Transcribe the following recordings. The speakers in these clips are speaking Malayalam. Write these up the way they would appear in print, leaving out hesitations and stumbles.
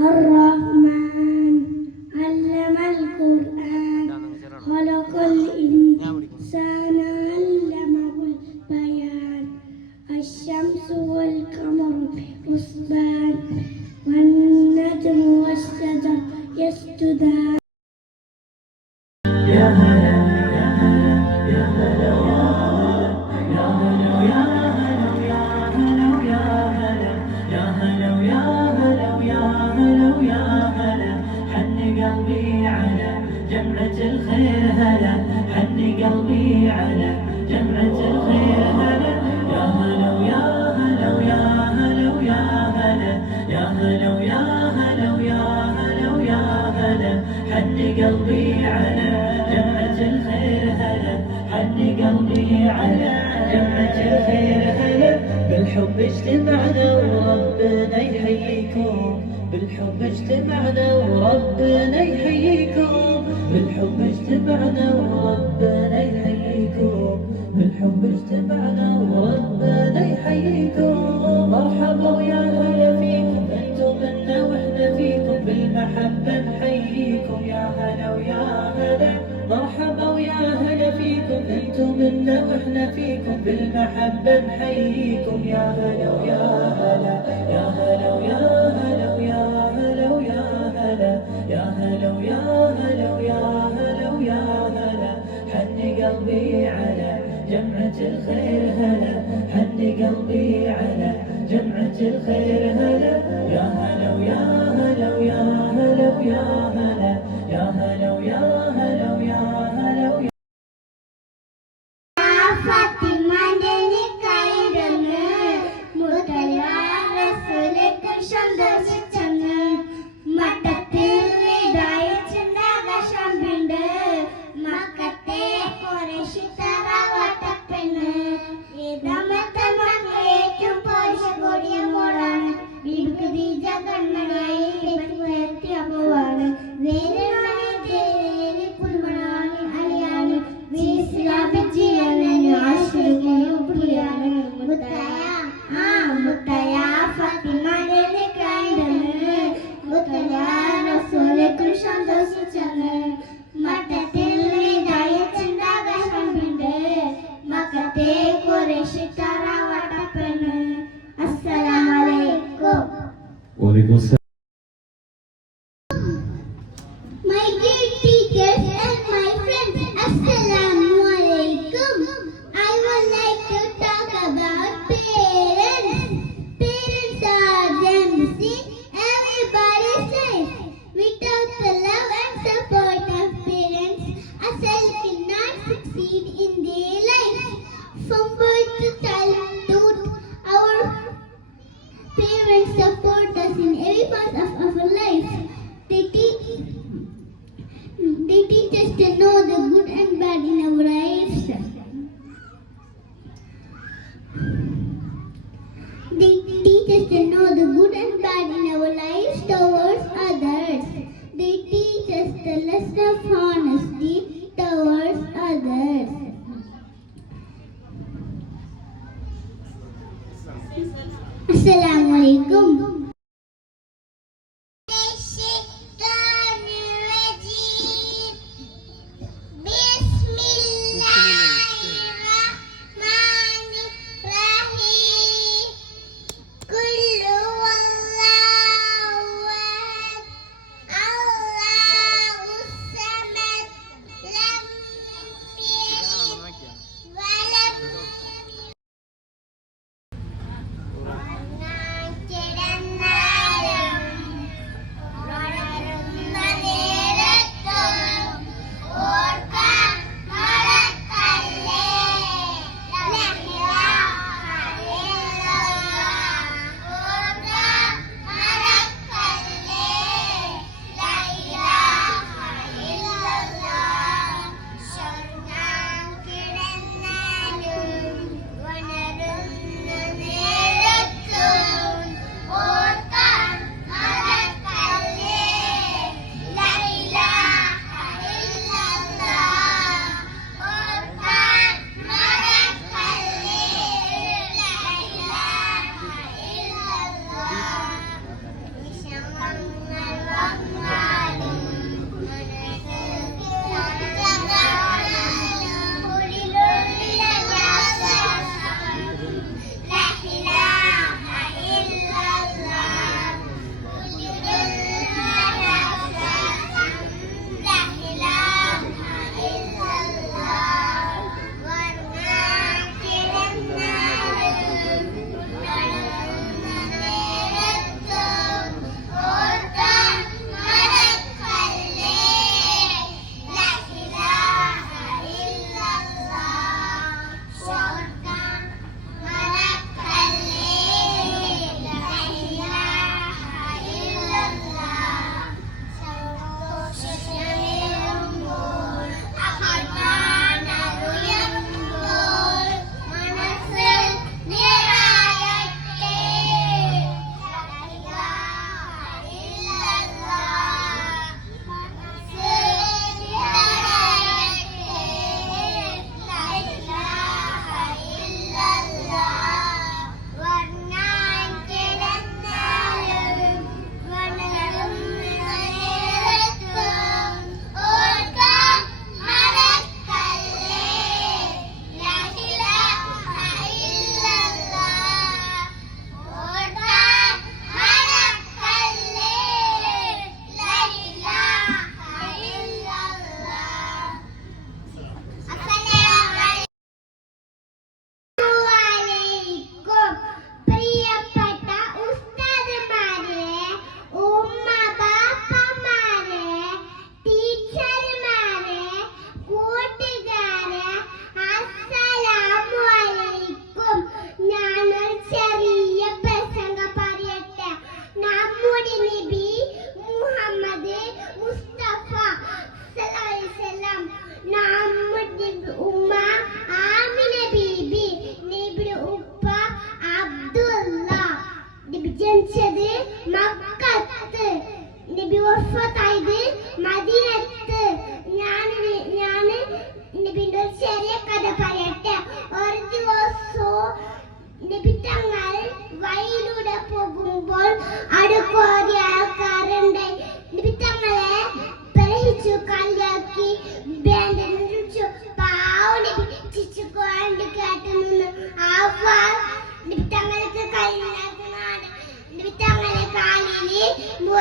الرحمن علم القرآن خلق الإنسان علمه البيان الشمس والقمر بحسبان والنجم والشجر يسجدان يا هلا يا هلا يا هلا يا هلا يا هلا يا هلا يا هلا يا هلا يا هلا يا هلا حن قلبي على جمعة الخير هلا حن قلبي على جمعة الخير هلا يا هلا يا هلا يا هلا يا هلا يا هلا يا هلا يا هلا يا هلا حن قلبي على جمعة الخير هلا حن قلبي على جمعة الخير هلا بالحب اجتمعنا وربنا يحييكم بالحب اجتمعنا وربنا يحييكم بالحب اجتمعنا وربنا يحييكم بالحب اجتمعنا وربنا يحييكم مرحبا ويا هلا فيكم انتم منا واحنا فيكم بالمحبة نحييكم يا هلا ويا هلا مرحبا ويا هلا فيكم انتم منا واحنا فيكم بالمحبة نحييكم يا هلا ويا هلا يا هلا ويا هلا ويا هلا ويا هلا يا هلا ويا هلا ويا هلا ويا هلا حن قلبي على جمعة الخير هلا حن قلبي على جمعة الخير هلا يا هلا ويا هلا ويا هلا ويا هلا يا هلا ويا هلا ويا هلا ويا My dear teachers and my friends, Assalamu alaikum. I would like to talk about parents. Parents are the missing everybody's life. Without the love and support of parents, a child cannot succeed in their life. From birth to childhood, our parents support us in every part of our life. They teach us to know the good and bad in our lives. They teach us to know the good and bad in our lives towards others. They teach us the lesson of honesty towards others. Assalamu alaikum.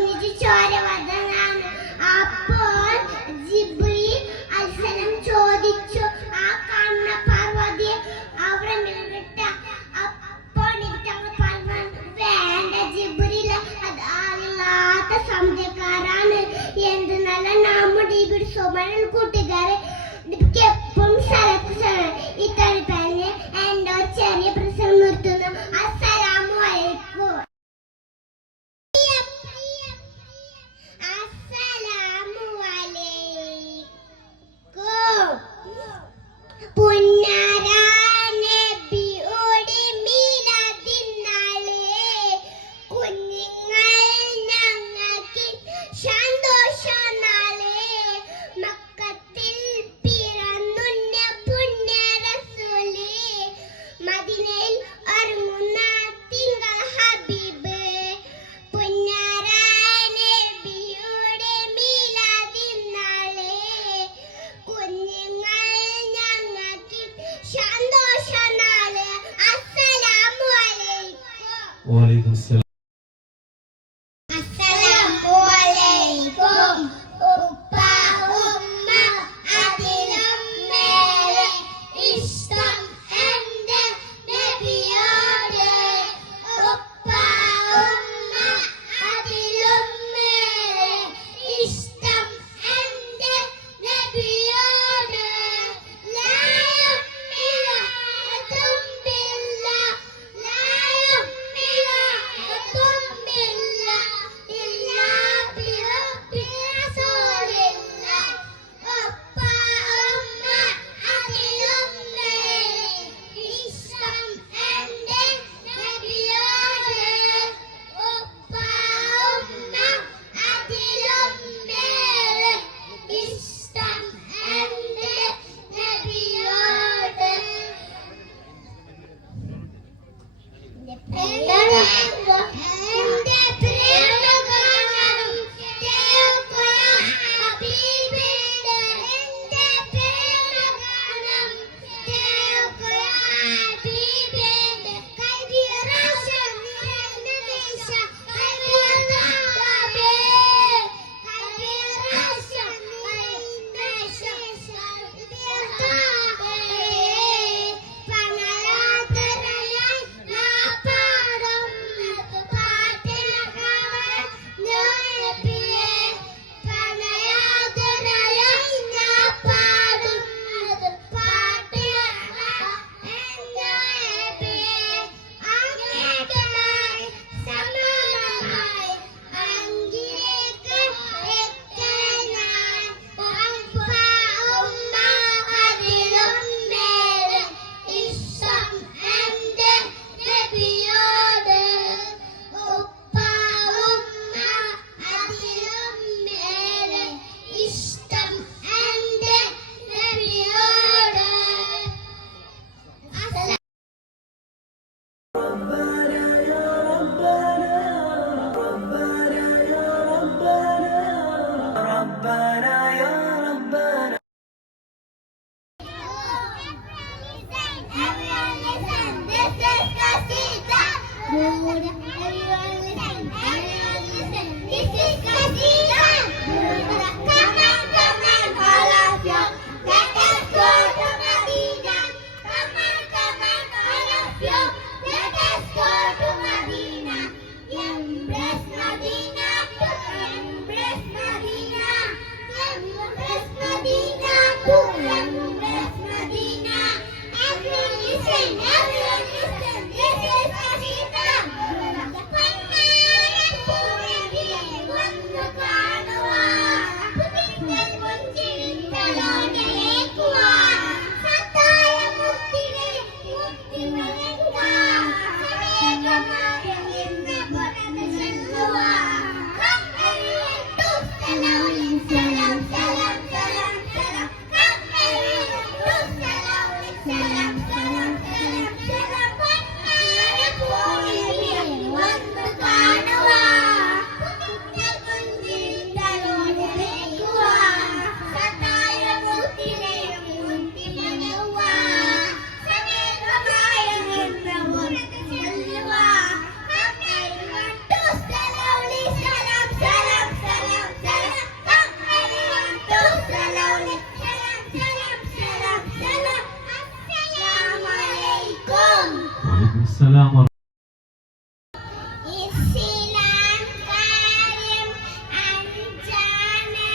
കൊന്നിച്ച് ചോരവധനാണ്. അപ്പോൾ ജിബ്രീൽ അൽസലം ചോദിച്ചു, ആ കാണുന്ന പാർവതിയെ അവിടെ വിട്ട. അപ്പോൾ തങ്ങൾ പറഞ്ഞു, വേണ്ട ജിബ്രീൽ, അത് അറിയാത്ത സമുദ്രക്കാരാണ്. എന്ത് നല്ല നമ്മുടെ ഇവിടെ സുമരൻ കൂട്ടുകാരെ എപ്പം സ്ഥലത്ത് ഇത്തരം പറഞ്ഞ് എന്റെ ചെറിയ പ്രസംഗം നിർത്തുന്നു. അസ്സലാമു അലൈക്കും. അസ്സലാമു അലൈക്കും. പുന്നാര നബിയുടെ മിലാദിനാള് കുഞ്ഞുങ്ങൾ ഞങ്ങൾക്ക് സന്തോഷനാള്. മക്കത്തിൽ പിറന്നുന്ന പുണ്യ റസൂല്, മദീനയിൽ ഒരുങ്ങുന്ന തിങ്കൾ ഹബീബ്. പുന്നാര നബിയുടെ മിലാദിനാള് കുഞ്ഞുങ്ങൾ ഞങ്ങൾക്ക് സന്തോഷനാള്. അസ്സലാമു അലൈക്കും. വലൈക്കും സലാം. അസ്സലാമു അലൈക്കും. ഉപ്പ ഉമ്മ അതിലും മേലെ ഇഷ്ടം എന്റെ നബിയോട്. ഉപ്പ ഉമ്മ അതിലും മേലെ ഇഷ്ടം എന്റെ നബിയോട്. السلام ورحمة ഇസ്ലാം കാര്യം അഞ്ചാണ്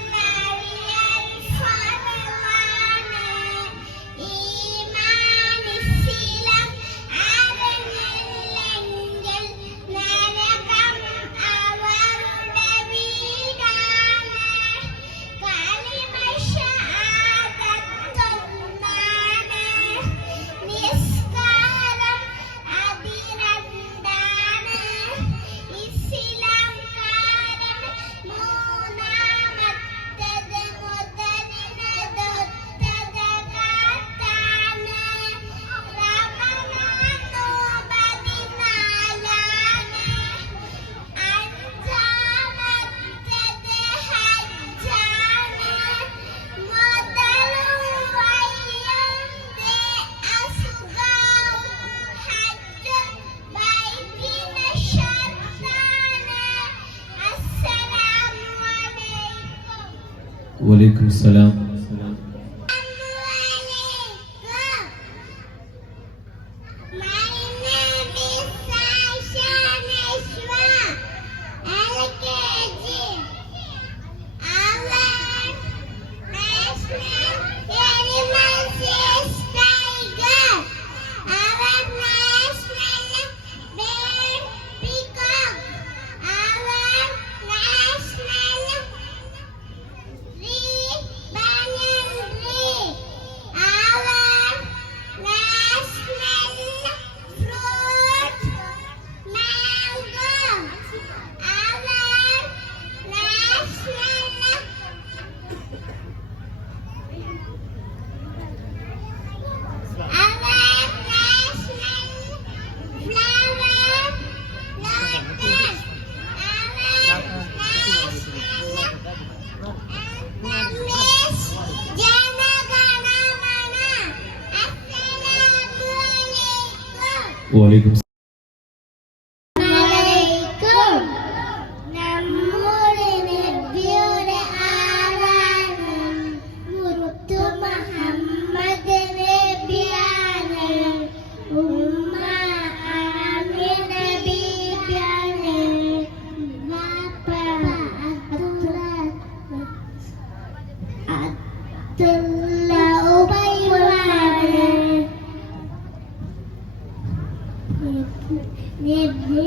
അവകളറിയൽ ഫർളാണ് ഈമാൻ ഇസ്ലാം അറിഞ്ഞില്ലെങ്കിൽ നരകം അവരുടെ വീടാണ് കലിമ ഷഹാദത്തൊന്നാണ് നിസ്കാരം അതിരണ്ടാണ് ഇസ്ലാം കാരം മൂന്നാമത്തത് മുതലിനതൊത്തത് കാത്താണ് റമദാൻ 14 അഞ്ചാമത്തത് ഹജ്ജാണ് മുതലും വയ്യന്റെ അസുഖവും ഹജ്ജ് ബൈക്കിന് ഷർത്താണ് അസ്സലാമു അലൈക്കും وعليكم السلام My name is Sasha Neshwa, LKG. Our national animal is tiger. Our national bird peacock. Our national tree banyan tree. Our national fruit mango. Our national flower lotus. وعليكم നമ്മുടെ നബിയുടെ ആരാണ് മുത്തു മുഹമ്മദ് നബിയാണ് ഉമ്മ ആമിന ബീബിയാണ് ബാപ്പ അബ്ദുള്ള ഉബൈയാണ് നബി